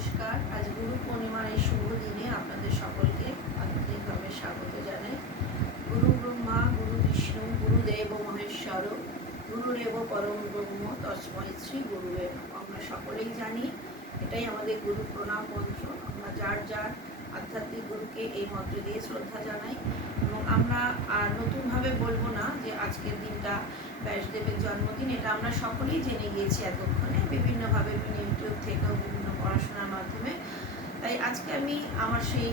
নমস্কার। আজ গুরু পূর্ণিমার এই শুভ দিনে আপনাদের সকলকে আন্তরিকভাবে স্বাগত জানাই। গুরু ব্রহ্মা, গুরু বিষ্ণু, গুরুদেব মহেশ্বর, গুরুরেব পরম ব্রহ্ম, তস্মৈ শ্রী গুরুবে নমঃ। আমরা সকলেই জানি এটাই আমাদের গুরু প্রণাম মন্ত্র। আমরা যার যার আধ্যাত্মিক গুরুকে এই মন্ত্র দিয়ে শ্রদ্ধা জানাই এবং আমরা নতুনভাবে বলবো না যে আজকের দিনটা ব্যাসদেবের জন্মদিন। এটা আমরা সকলেই জেনে গিয়েছি এতক্ষণে, বিভিন্নভাবে ইউটিউব থেকেও বিভিন্ন পড়াশোনার মাধ্যমে। তাই আজকে আমি আমার সেই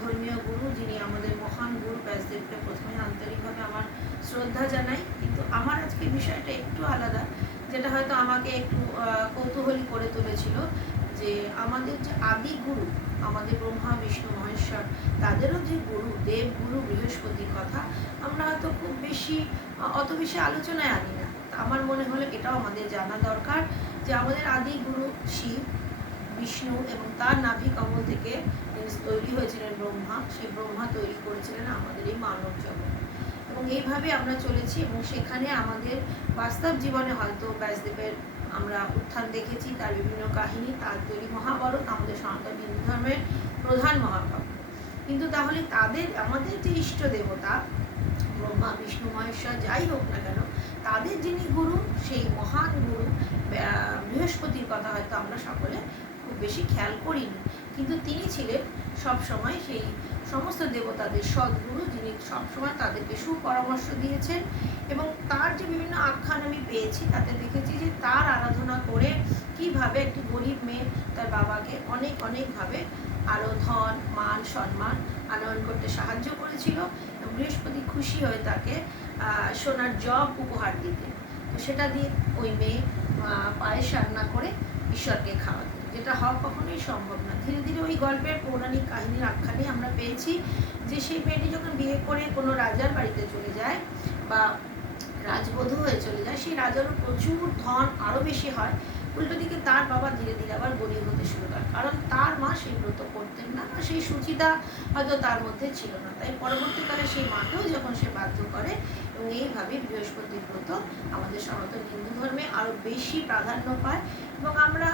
ধর্মীয় গুরু, যিনি আমাদের মহান গুরু ব্যাসদেবকে প্রথমে আন্তরিকভাবে আমার শ্রদ্ধা জানাই। কিন্তু আমার আজকে বিষয়টা একটু আলাদা, যেটা হয়তো আমাকে একটু কৌতূহলী করে তুলেছিল, যে আমাদের যে আদি গুরু, আমাদের ব্রহ্মা বিষ্ণু মহেশ্বর, তাদেরও যে গুরু দেব গুরু বৃহস্পতির কথা আমরা হয়তো খুব বেশি অত বেশি আলোচনায় আনি না। আমার মনে হলো এটাও আমাদের জানা দরকার যে আমাদের আদি গুরু শিব, বিষ্ণু এবং তার নাভি কমল থেকে তৈরি হয়েছিলেন ব্রহ্মা। সেই ব্রহ্মা তৈরি করেছিলেন আমাদের এই মানব জগৎ এবং এইভাবে আমরা চলেছি। এবং সেখানে আমাদের বাস্তব জীবনে হয়তো ব্যাসদেবের আমরা উত্থান দেখেছি, তার বিভিন্ন কাহিনী, তার তৈরি মহাভারত আমাদের সনাতন হিন্দু ধর্মের প্রধান মহাকাব্য। কিন্তু তাহলে তাদের আমাদের যে ইষ্ট দেবতা ব্রহ্মা বিষ্ণু মহেশ্বর যাই হোক না কেন, তাদের যিনি গুরু, সেই মহান গুরু বৃহস্পতির কথা হয়তো আমরা সকলে খুব বেশি খেয়াল করিনি। কিন্তু তিনি ছিলেন সবসময় সেই সমস্ত দেবতাদের সদ্গুরু, যিনি সবসময় তাদেরকে সুপরামর্শ দিয়েছেন। এবং তার যে বিভিন্ন আখ্যান আমি পেয়েছি, তাতে দেখেছি যে তার আরাধনা করে কিভাবে একটি গরিব মেয়ে তার বাবাকে অনেকভাবে আরও ধন মান সম্মান আনয়ন করতে সাহায্য করেছিল। বৃহস্পতি খুশি হয়ে তাকে সোনার জগ উপহার দিতেন। তো সেটা দিয়ে ওই মেয়ে পায়েস রান্না করে ঈশ্বরকে খাওয়াতেন, যেটা হওয়া কখনোই সম্ভব না। ধীরে ধীরে ওই গল্পের পৌরাণিক কাহিনীর আখ্যানে আমরা পেয়েছি যে সেই মেয়েটি যখন বিয়ে করে কোনো রাজার বাড়িতে চলে যায় বা রাজবধূ হয়ে চলে যায়, সেই রাজারও প্রচুর ধন আরও বেশি হয়। উল্টো দিকে তার বাবা ধীরে ধীরে আবার গরিব হতে শুরু করে, কারণ তার মা সেই ব্রত করতেন না, সেই সুচিতা হয়তো তার মধ্যে ছিল না। তাই পরবর্তীকালে সেই মাকেও যখন সে বাধ্য করে, এবং এইভাবে বৃহস্পতি ব্রত আমাদের সনাতন হিন্দু ধর্মে আরও বেশি প্রাধান্য পায়। এবং আমরা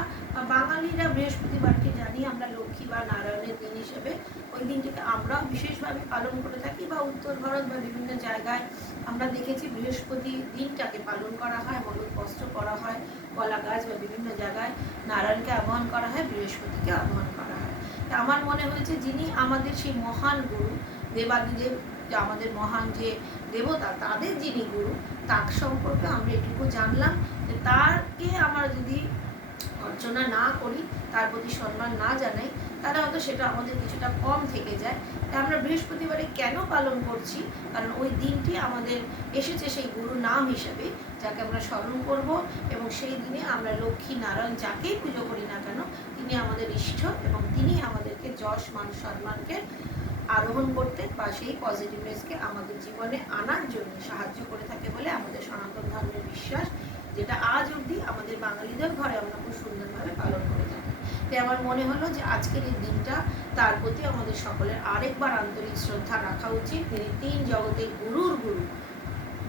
বাঙালিরা বৃহস্পতিবারকে জানি আমরা লক্ষ্মী বা নারায়ণের দিন হিসেবে। ওই দিনটিকে আমরাও বিশেষভাবে পালন করে থাকি, বা উত্তর ভারত বা বিভিন্ন জায়গায় আমরা দেখেছি বৃহস্পতি দিনটাকে পালন করা হয়, হলুদ বস্ত্র পরা হয়, কলা গাছ বা বিভিন্ন জায়গায় নারায়ণকে আহ্বান করা হয়, বৃহস্পতিকে আহ্বান করা হয়। আমার মনে হয়েছে যিনি আমাদের সেই মহান গুরু দেবাদিদেব, যে আমাদের মহান যে দেবতা, তাদের যিনি গুরু, তার সম্পর্কে আমরা এটুকু জানলাম যে তারকে আমরা যদি অর্চনা না করি, তার প্রতি সম্মান না জানাই, তাহলে হয়তো সেটা আমাদের কিছুটা কম থেকে যায়। তাই আমরা বৃহস্পতিবারে কেন পালন করছি? কারণ ওই দিনটি আমাদের এসেছে সেই গুরুর নাম হিসেবে, যাকে আমরা স্মরণ করব। এবং সেই দিনে আমরা লক্ষ্মী নারায়ণ যাকেই পুজো করি না কেন, তিনি আমাদের ইষ্ট এবং তিনি আমাদেরকে যশ মান সম্মানকে আরোহণ করতে বা সেই পজিটিভনেসকে আমাদের জীবনে আনার জন্য সাহায্য করে থাকে বলে আমাদের সনাতন ধর্মের বিশ্বাস, যেটা আজ অবধি আমাদের বাঙালিদের ঘরে আমরা খুব সুন্দরভাবে পালন করে থাকি। তাই আমার মনে হলো যে আজকের এই দিনটা তার প্রতি আমাদের সকলের আরেকবার আন্তরিক শ্রদ্ধা রাখা উচিত। তিনি তিন জগতের গুরুর গুরু,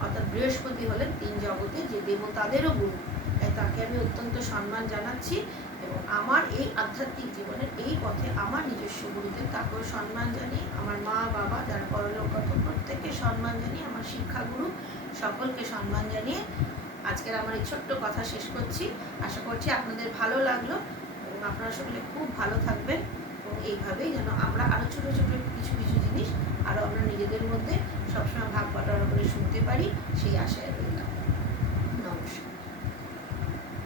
অর্থাৎ বৃহস্পতি হলেন তিন জগতের যে দেবতাদেরও গুরু। তাই তাকে আমি অত্যন্ত সম্মান জানাচ্ছি এবং আমার এই আধ্যাত্মিক জীবনের এই পথে আমার নিজস্ব গুরুদের তাকেও সম্মান জানিয়ে, আমার মা বাবা যারা পরলোকগত প্রত্যেককে সম্মান জানিয়ে, আমার শিক্ষাগুরু সকলকে সম্মান জানিয়ে আজকের আমার এই ছোট্ট কথা শেষ করছি। আশা করছি আপনাদের ভালো লাগলো এবং আপনারা সকলে খুব ভালো থাকবেন। এবং এইভাবেই যেন আমরা আরও ছোটো ছোটো কিছু জিনিস আরও আমরা নিজেদের মধ্যে সবসময় ভাগ বাটোয়ারা করে শুনতে পারি, সেই আশায় রইল।